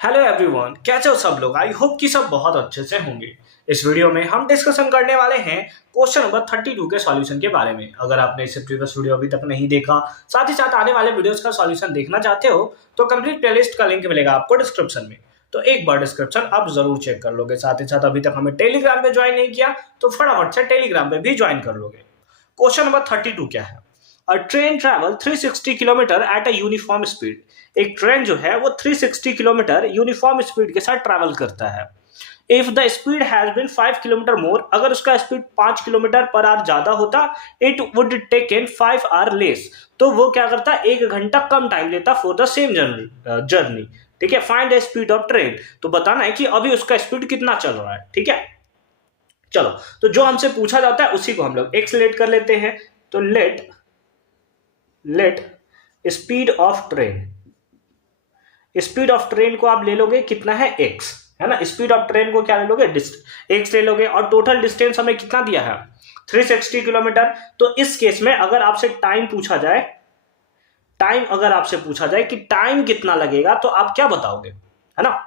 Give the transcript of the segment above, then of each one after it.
Hello everyone, कैसे हो सब लोग। आई होप कि सब बहुत अच्छे से होंगे। इस वीडियो में हम डिस्कशन करने वाले हैं क्वेश्चन नंबर 32 के सॉल्यूशन के बारे में। अगर आपने इससे प्रीवियस वीडियो अभी तक नहीं देखा, साथ ही साथ आने वाले वीडियोस का सॉल्यूशन देखना चाहते हो तो कंप्लीट प्लेलिस्ट का लिंक मिलेगा आपको डिस्क्रिप्शन में। तो एक बार डिस्क्रिप्शन आप जरूर चेक कर लोगे। साथ ही साथ अभी तक हमें टेलीग्राम पे ज्वाइन नहीं किया तो फटाफट से टेलीग्राम पे भी ज्वाइन कर लोगे। क्वेश्चन नंबर 32 क्या है? अ train travel 360 kilometre at a uniform speed. एक ट्रेन जो है वो 360 किलोमीटर यूनिफॉर्म स्पीड के साथ ट्रैवल करता है। If the speed has been 5 kilometre more, अगर उसका स्पीड 5 किलोमीटर पर आवर ज्यादा होता, it would taken 5 hour less, तो वो क्या करता, 1 घंटा कम टाइम लेता फॉर द सेम जर्नी। ठीक है, find the speed of train, तो बताना है कि अभी उसका स्पीड कितना चल रहा है। ठीक है, चलो तो जो हमसे पूछा जाता है उसी को हम लोग एक्स लेट कर लेते हैं। तो let speed of train, speed of train को आप ले लोगे कितना है, एक्स, है ना। स्पीड ऑफ ट्रेन को क्या ले लोगे, एक्स ले लोगे, और टोटल डिस्टेंस हमें कितना दिया है, 360 किलोमीटर। तो इस केस में अगर आपसे टाइम पूछा जाए, कि टाइम कितना लगेगा, तो आप क्या बताओगे, है ना।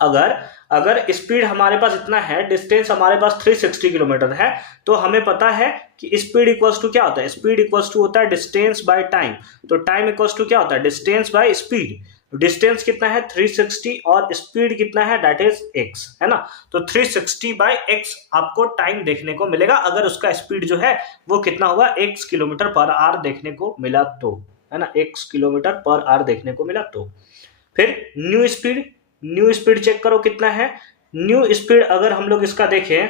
अगर स्पीड हमारे पास इतना है, डिस्टेंस हमारे पास 360 किलोमीटर है, तो हमें पता है कि स्पीड इक्वल्स टू क्या होता है, स्पीड इक्वल्स टू होता है डिस्टेंस बाय टाइम। तो टाइम इक्वल्स टू क्या होता है, डिस्टेंस बाय स्पीड। डिस्टेंस कितना है 360 और स्पीड कितना है, दैट इज x, है ना। तो 360 बाय x आपको टाइम देखने को मिलेगा अगर उसका स्पीड जो है वो कितना हुआ, x किलोमीटर पर आवर देखने को मिला तो, है ना, x किलोमीटर पर आवर देखने को मिला तो। फिर न्यू स्पीड चेक करो कितना है। न्यू स्पीड अगर हम लोग इसका देखें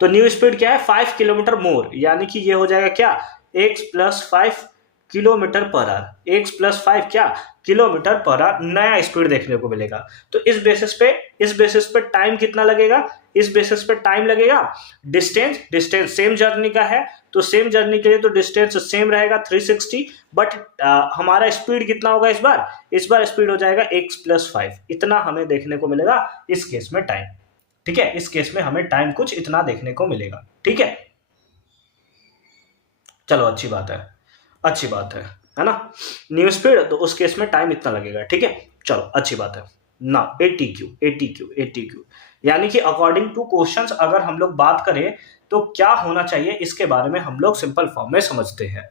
तो न्यू स्पीड क्या है, 5 किलोमीटर मोर, यानी कि ये हो जाएगा क्या, x plus 5 kilometre per our, x plus 5 क्या, किलोमीटर पर आवर नया स्पीड देखने को मिलेगा। तो इस बेसिस पे टाइम कितना लगेगा, इस बेसिस पे टाइम लगेगा। डिस्टेंस सेम जर्नी का है, तो सेम जर्नी के लिए तो डिस्टेंस सेम रहेगा 360, बट हमारा स्पीड कितना होगा, इस बार स्पीड हो जाएगा x प्लस 5, इतना हमें देखने को मिलेगा इस केस में टाइम। ठीक है, इस केस में हमें टाइम कुछ इतना देखने को मिलेगा। ठीक है, चलो अच्छी बात है ना। न्यू स्पीड, तो उस केस में टाइम इतना लगेगा। ठीक है, चलो अच्छी बात है ना। एटीक्यू यानी कि अकॉर्डिंग टू क्वेश्चंस अगर हम लोग बात करें तो क्या होना चाहिए, इसके बारे में हम लोग सिंपल फॉर्म में समझते हैं।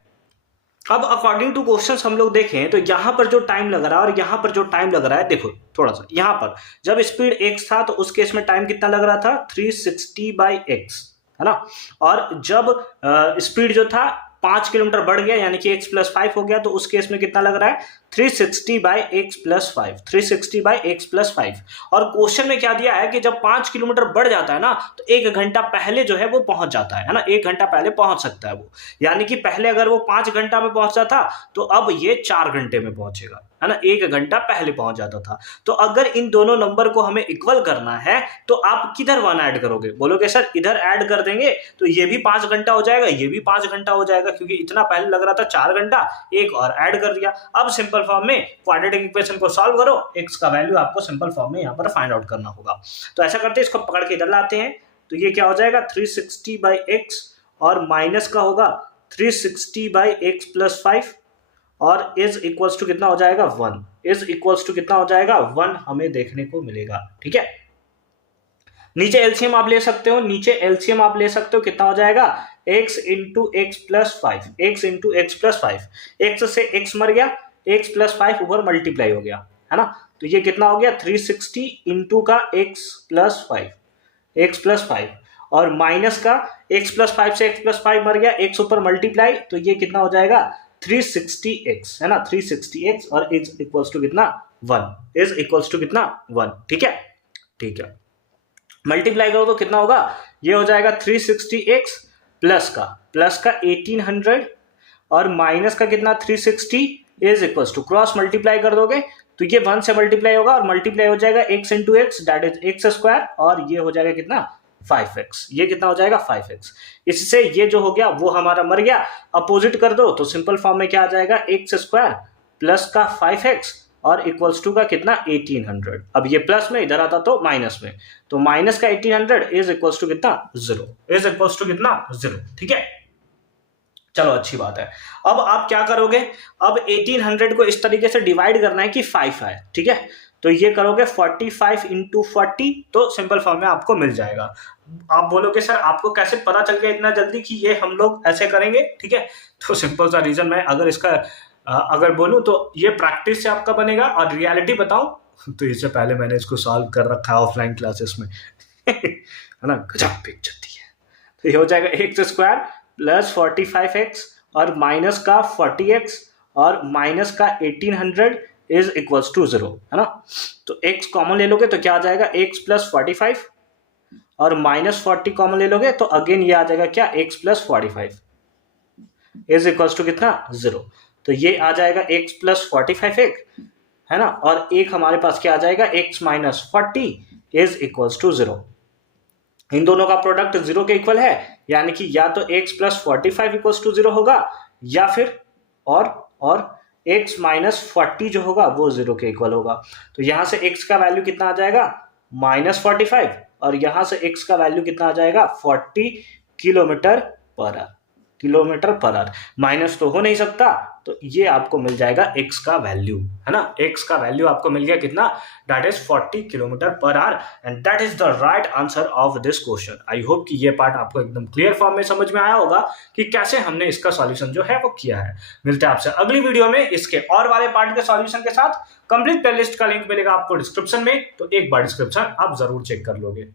अब अकॉर्डिंग टू क्वेश्चंस हम लोग देखें तो यहां पर जो टाइम लग रहा है और यहां पर जो टाइम लग रहा है, देखो थोड़ा सा, यहां पर जब स्पीड x था तो उस केस में टाइम कितना लग रहा था, 360 बाई x, है ना। और जब स्पीड जो था 5 किलोमीटर बढ़ गया, यानी कि x प्लस 5 हो गया, तो उस केस में कितना लग रहा है, 360 by x plus 5, 360 by x plus 5। और क्वेश्चन में क्या दिया है कि जब 5 किलोमीटर बढ़ जाता है ना, तो 1 घंटा पहले जो है वो पहुंच जाता है ना, 1 घंटा पहले पहुंच सकता है वो। यानी कि पहले अगर वो 5 घंटा में पहुंचा था तो अब ये 4 घंटे में पहुंचेगा, है ना, 1 घंटा पहले पहुंच जाता था। तो अगर इन दोनों नंबर को हमें इक्वल करना है तो आप किधर 1 ऐड करोगे, बोलोगे सर इधर ऐड कर देंगे तो ये भी 5 घंटा हो जाएगा, ये भी 5 घंटा हो जाएगा, क्योंकि इतना पहले लग रहा था 4 घंटा, एक और ऐड कर दिया। अब सिंपल फॉर्म में क्वाड्रेटिक इक्वेशन को सॉल्व करो, x का वैल्यू आपको सिंपल फॉर्म में यहाँ पर फाइंड आउट करना होगा। तो ऐसा करते हैं, इसको पकड़ के इधर लाते हैं, तो ये क्या हो जाएगा, 360 बाई एक्स, और माइनस का होगा 360 बाई एक्स प्लस 5, और इज इक्वल्स टू कितना हो जाएगा, 1, इज इक्वल्स टू कितना हो जाएगा, 1 हमें देखने को मिलेगा। ठीक है, नीचे एलसीएम आप ले सकते हो, कितना हो जाएगा, x into x plus 5, x into x plus 5, x से x मर गया, x प्लस 5 ऊपर मल्टीप्लाई हो गया, है ना। तो ये कितना हो गया, 360 इंटू का x प्लस 5, और माइनस का x प्लस 5 से x प्लस 5 मर गया, x ऊपर मल्टीप्लाई, तो ये कितना हो जाएगा, 360x, है ना, 360x, और इज इक्वल्स टू कितना, 1, इज इक्वल्स टू कितना, 1। ठीक है, मल्टीप्लाई करो तो कितना होगा, ये हो जाएगा 360x प्लस का 1800, और माइनस का कितना, 360, is equals to, cross multiply कर दोगे तो ये 1 से मल्टीप्लाई होगा, और मल्टीप्लाई हो जाएगा x into x, that is x square, और ये हो जाएगा कितना, 5x, ये कितना हो जाएगा, 5x। इससे ये जो हो गया वो हमारा मर गया, अपोजिट कर दो तो सिंपल फॉर्म में क्या आ जाएगा, एक्स स्क्वायर प्लस का 5x, और इक्वल्स टू का कितना, 1800। अब ये प्लस में इधर आता तो माइनस में, तो माइनस का 1800 इज इक्वल्स टू कितना, 0, इज इक्वल्स टू कितना, 0। ठीक है, चलो अच्छी बात है। अब आप क्या करोगे, अब 1800 को इस तरीके से डिवाइड करना है कि 5 है, ठीक है। तो ये करोगे 45 इंटू 40, तो सिंपल फॉर्म में आपको मिल जाएगा। आप बोलोगे सर आपको कैसे पता चल गया इतना जल्दी कि ये हम लोग ऐसे करेंगे, ठीक है। तो सिंपल सा रीजन, मैं अगर इसका अगर बोलूं तो ये प्रैक्टिस से आपका बनेगा, और रियलिटी बताऊं तो इससे पहले मैंने इसको सॉल्व कर रखा है ऑफलाइन क्लासेस में है ना, गजब बेइज्जती है। तो ये हो जाएगा एक्स स्क्वायर प्लस 45x और माइनस का 40x और माइनस का 1800 इज इक्वल्स टू 0, है ना। तो x कॉमन ले लोगे तो क्या आ जाएगा, x प्लस 45 और माइनस 40 कॉमन ले लोगे तो अगेन ये आ जाएगा क्या, x plus 45 is equals to कितना, 0। तो ये आ जाएगा x प्लस 45 एक, है ना, और एक हमारे पास क्या आ जाएगा, x minus 40 is equals to 0। इन दोनों का प्रोडक्ट 0 के इक्वल है, यानी कि या तो x प्लस 45 इक्वल्स टू 0 होगा, या फिर और x माइनस 40 जो होगा वो 0 के इक्वल होगा। तो यहां से x का वैल्यू कितना आ जाएगा, माइनस 45, और यहां से x का वैल्यू कितना आ जाएगा, 40 kilometre per our. Kilometre per our minus तो हो नहीं सकता, तो ये आपको मिल जाएगा x का वैल्यू, है ना। x का वैल्यू आपको मिल गया कितना, that is 40 kilometre per our, and that is the right answer of this question. I hope कि ये पार्ट आपको एकदम क्लियर फॉर्म में समझ में आया होगा कि कैसे हमने इसका सॉल्यूशन जो है वो किया है। मिलते हैं आपसे अगली वीडियो में इसके और वाले पार्ट के सॉल्यूशन के साथ। कंप्लीट प्लेलिस्ट का लिंक मिलेगा आपको डिस्क्रिप्शन में, तो एक बार डिस्क्रिप्शन आप जरूर चेक कर लोगे।